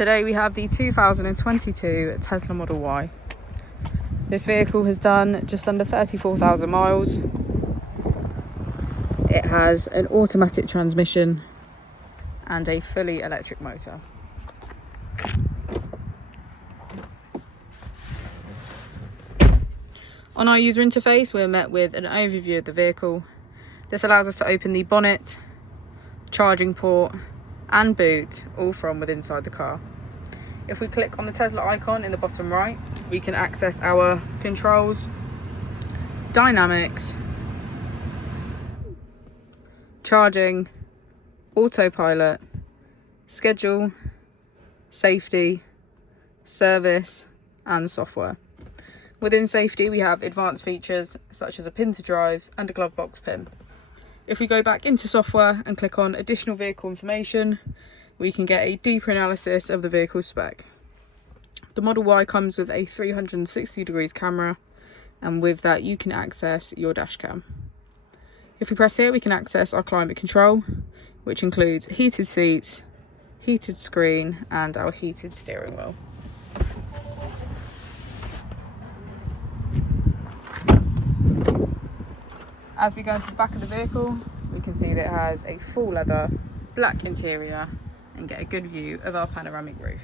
Today we have the 2022 Tesla Model Y. This vehicle has done just under 34,000 miles. It has an automatic transmission and a fully electric motor. On our user interface, we're met with an overview of the vehicle. This allows us to open the bonnet, charging port and boot, all from within inside the car. If we click on the Tesla icon in the bottom right, we can access our controls, dynamics, charging, autopilot, schedule, safety, service and software. Within safety, we have advanced features such as a pin to drive and a glove box pin. If we go back into software and click on additional vehicle information, we can get a deeper analysis of the vehicle spec. The Model Y comes with a 360 degrees camera, and with that you can access your dash cam. If we press here, we can access our climate control, which includes heated seats, heated screen and our heated steering wheel. As we go into the back of the vehicle, we can see that it has a full leather black interior and get a good view of our panoramic roof.